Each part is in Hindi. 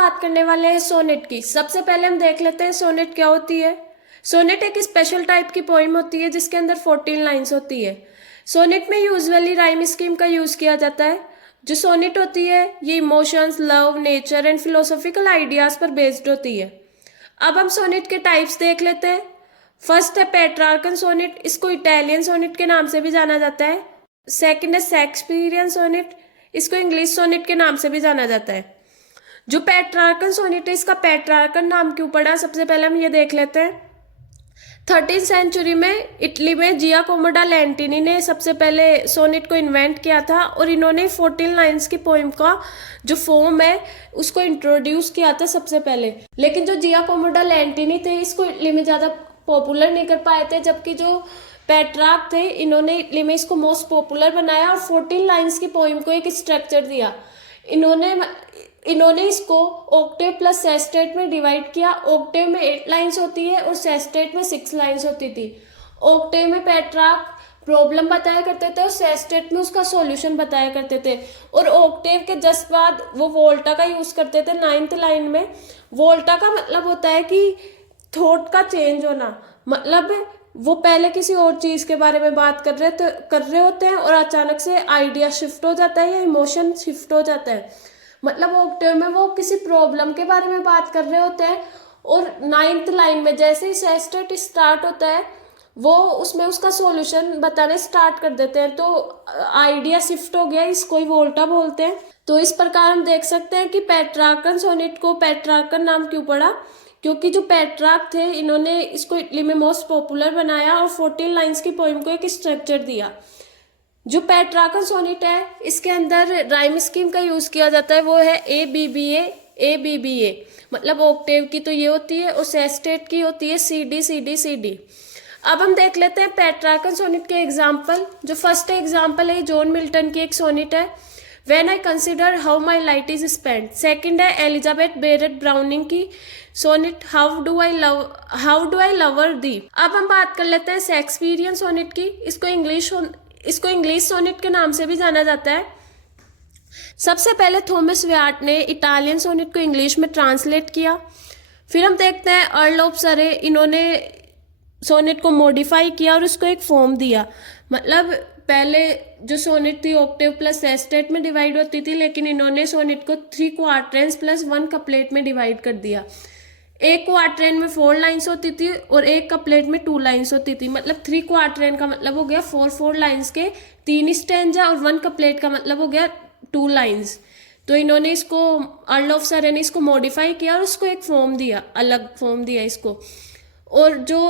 बात करने वाले हैं सोनेट की। सबसे पहले हम देख लेते हैं सोनेट क्या होती है। सोनेट एक स्पेशल टाइप की पोइम होती है जिसके अंदर 14 लाइंस होती है। सोनेट में यूजुअली राइम स्कीम का यूज किया जाता है। जो सोनेट होती है ये emotions, love, nature and philosophical ideas पर बेस्ड होती है। अब हम सोनेट के टाइप्स देख लेते हैं। फर्स्ट है पेट्रार्कन सोनेट, इसको इटालियन सोनेट के नाम से भी जाना जाता है। सेकंड है शेक्सपियरियन सोनेट, इसको इंग्लिश सोनेट के नाम से भी जाना जाता है। जो पेट्रार्कन सोनेट है इसका पेट्रार्कन नाम क्यों पड़ा, सबसे पहले हम ये देख लेते हैं। 13th सेंचुरी में इटली में जियाकोमो डा लैंटिनी ने सबसे पहले सोनेट को इन्वेंट किया था और इन्होंने 14 लाइंस की पोइम का जो फॉर्म है उसको इंट्रोड्यूस किया था सबसे पहले। लेकिन जो जियाकोमो डा लैंटिनी थे इसको इटली में ज़्यादा पॉपुलर नहीं कर पाए थे, जबकि जो पेट्रार्क थे इन्होंने इटली में इसको मोस्ट पॉपुलर बनाया और 14 लाइंस की पोइम को एक स्ट्रक्चर दिया। इन्होंने इसको ऑक्टेव प्लस सेस्टेट में डिवाइड किया। ऑक्टेव में 8 लाइंस होती है और सेस्टेट में 6 लाइंस होती थी। ऑक्टेव में पेट्रार्क प्रॉब्लम बताया करते थे और सेस्टेट में उसका सॉल्यूशन बताया करते थे। और ऑक्टेव के जस्ट बाद वो वोल्टा का यूज करते थे 9th लाइन में। वोल्टा का मतलब होता है कि थॉट का चेंज होना, मतलब वो पहले किसी और चीज के बारे में बात कर रहे होते हैं और अचानक से आइडिया शिफ्ट हो जाता है या इमोशन शिफ्ट हो जाता है। मतलब ऑक्टेव में वो किसी प्रॉब्लम के बारे में बात कर रहे होते हैं और 9th लाइन में जैसे ही सेस्टेट स्टार्ट होता है वो उसमें उसका सॉल्यूशन बताने स्टार्ट कर देते हैं, तो आइडिया शिफ्ट हो गया, इसको ही वोल्टा बोलते हैं। तो इस प्रकार हम देख सकते हैं कि पेट्रार्कन सोनेट को पेट्रार्कन नाम क्यों पड़ा, क्योंकि जो पेट्रार्क थे इन्होंने इसको इटली में मोस्ट पॉपुलर बनाया और 14 लाइंस की पोइम को एक स्ट्रक्चर दिया। जो पेट्रार्कन सोनेट है इसके अंदर राइम स्कीम का यूज किया जाता है, वो है ABBA। मतलब ऑक्टेव की तो ये होती है और सेस्टेट की होती है CD। अब हम देख लेते हैं पेट्रार्कन सोनेट के एग्जाम्पल। जो फर्स्ट एग्जाम्पल है जॉन मिल्टन की एक सोनेट है, when I consider how my light is spent. Second है एलिजाबेथ बेरेट ब्राउनिंग की sonnet how do I love thee. अब हम बात कर लेते हैं शेक्सपियरियन सोनेट की। इसको इंग्लिश सोनेट के नाम से भी जाना जाता है। सबसे पहले थॉमस व्याट ने इटालियन सोनेट को इंग्लिश में ट्रांसलेट किया। फिर हम देखते हैं अर्ल ऑफ सरे, इन्होंने सोनेट को मॉडिफाई किया और उसको एक फॉर्म दिया। मतलब पहले जो सोनेट थी ऑक्टेव प्लस सेस्टेट में डिवाइड होती थी, लेकिन इन्होंने सोनेट को 3 क्वार्टेंस प्लस 1 कपलेट में डिवाइड कर दिया। एक क्वार्टेन में 4 लाइंस होती थी और एक कपलेट में 2 लाइंस होती थी। मतलब 3 क्वार्टेन का मतलब हो गया 4 लाइंस के 3 स्टैंजा और 1 कपलेट का मतलब हो गया 2 लाइंस। तो इन्होंने इसको अर्ल ऑफ सरे ने इसको मॉडिफाई किया और उसको एक फॉर्म दिया, अलग फॉर्म दिया इसको। और जो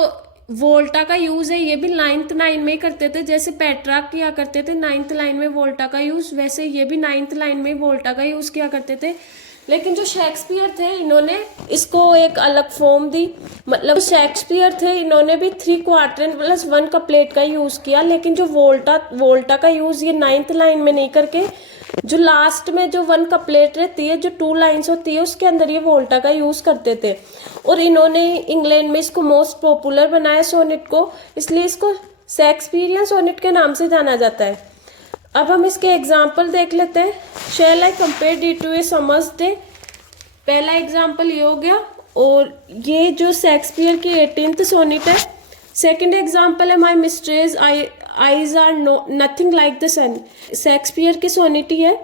वोल्टा का यूज है ये भी 9th लाइन में ही करते थे, जैसे पेट्रार्क किया करते थे 9th लाइन में वोल्टा का यूज, वैसे ये भी 9th लाइन में वोल्टा का यूज किया करते थे। लेकिन जो शेक्सपियर थे इन्होंने इसको एक अलग फॉर्म दी। मतलब शेक्सपियर थे इन्होंने भी 3 क्वार्टेन प्लस 1 कपलेट का यूज किया, लेकिन जो वोल्टा का यूज ये 9th लाइन में नहीं करके जो लास्ट में जो 1 कपलेट रहती है, जो 2 लाइंस होती है, उसके अंदर ये वोल्टा का यूज करते थे। और इन्होंने इंग्लैंड में इसको मोस्ट पॉपुलर बनाया सोनेट को, इसलिए इसको शेक्सपियरियन सोनेट के नाम से जाना जाता है। अब हम इसके एग्जाम्पल देख लेते हैं। Shall I compare thee to a summer's day, पहला एग्जाम्पल ये हो गया। और ये जो शेक्सपियर की 18th सोनेट है। सेकंड एग्जाम्पल है my mistress eyes are nothing like the sun, Shakespeare की सोनेट ही है।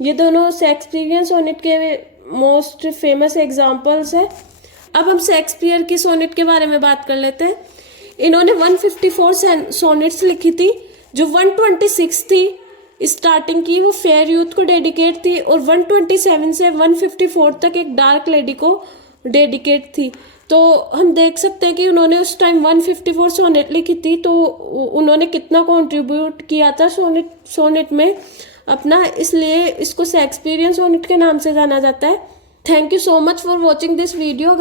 ये दोनों शेक्सपियरियन सोनेट के मोस्ट फेमस एग्जाम्पल्स हैं। अब हम शेक्सपियर की सोनेट के बारे में बात कर लेते हैं। इन्होंने 154 सोनेट्स लिखी थी, जो 126 थी स्टार्टिंग की वो फेयर यूथ को डेडिकेट थी और 127 से 154 तक एक डार्क लेडी को डेडिकेट थी। तो हम देख सकते हैं कि उन्होंने उस टाइम 154 सोनेट लिखी थी, तो उन्होंने कितना कंट्रीब्यूट किया था सोनेट में अपना, इसलिए इसको शेक्सपियरियन सोनेट के नाम से जाना जाता है। Thank you so much for watching this video.